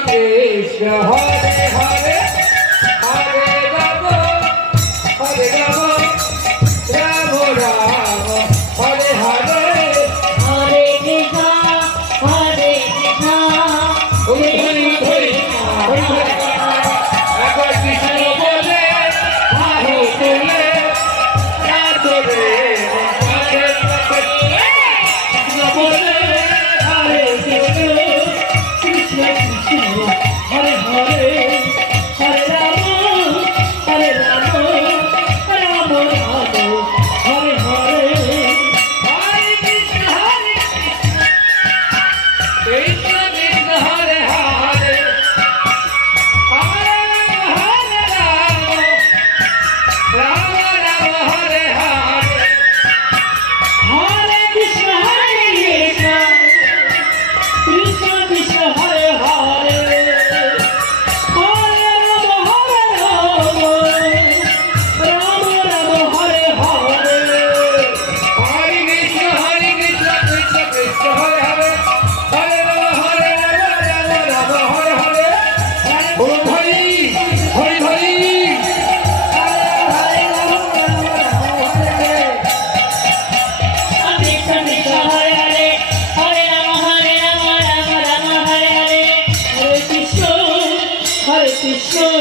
কৃষ্ণ হরে হরে হরে রাম রাম রাম হরে হরে হরে কৃষ্ণ হরে কৃষ্ণ হরি হরি হরি হরি হরি একবার কৃষ্ণ বলে হাতে তুলে নাচরে কৃষ্ণ বলে হরে কৃষ্ণ কৃষ্ণ কৃষ্ণ হরে হরে হরে রাম রাম রাম হরে হরে হরে কৃষ্ণ কৃষ্ণ কৃষ্ণ হরে হরে হরে রাম রাম রাম হরে হরে হরে কৃষ্ণ কৃষ্ণ কৃষ্ণ হরে হরে হরে রাম রাম রাম হরে হরে হরে কৃষ্ণ কৃষ্ণ কৃষ্ণ হরে হরে হরে রাম রাম হরে হরে বলুন হরি হরি হরি কৃষ্ণ কৃষ্ণ হরে হরে হরে রাম রাম রাম হরে হরে হরে কৃষ্ণ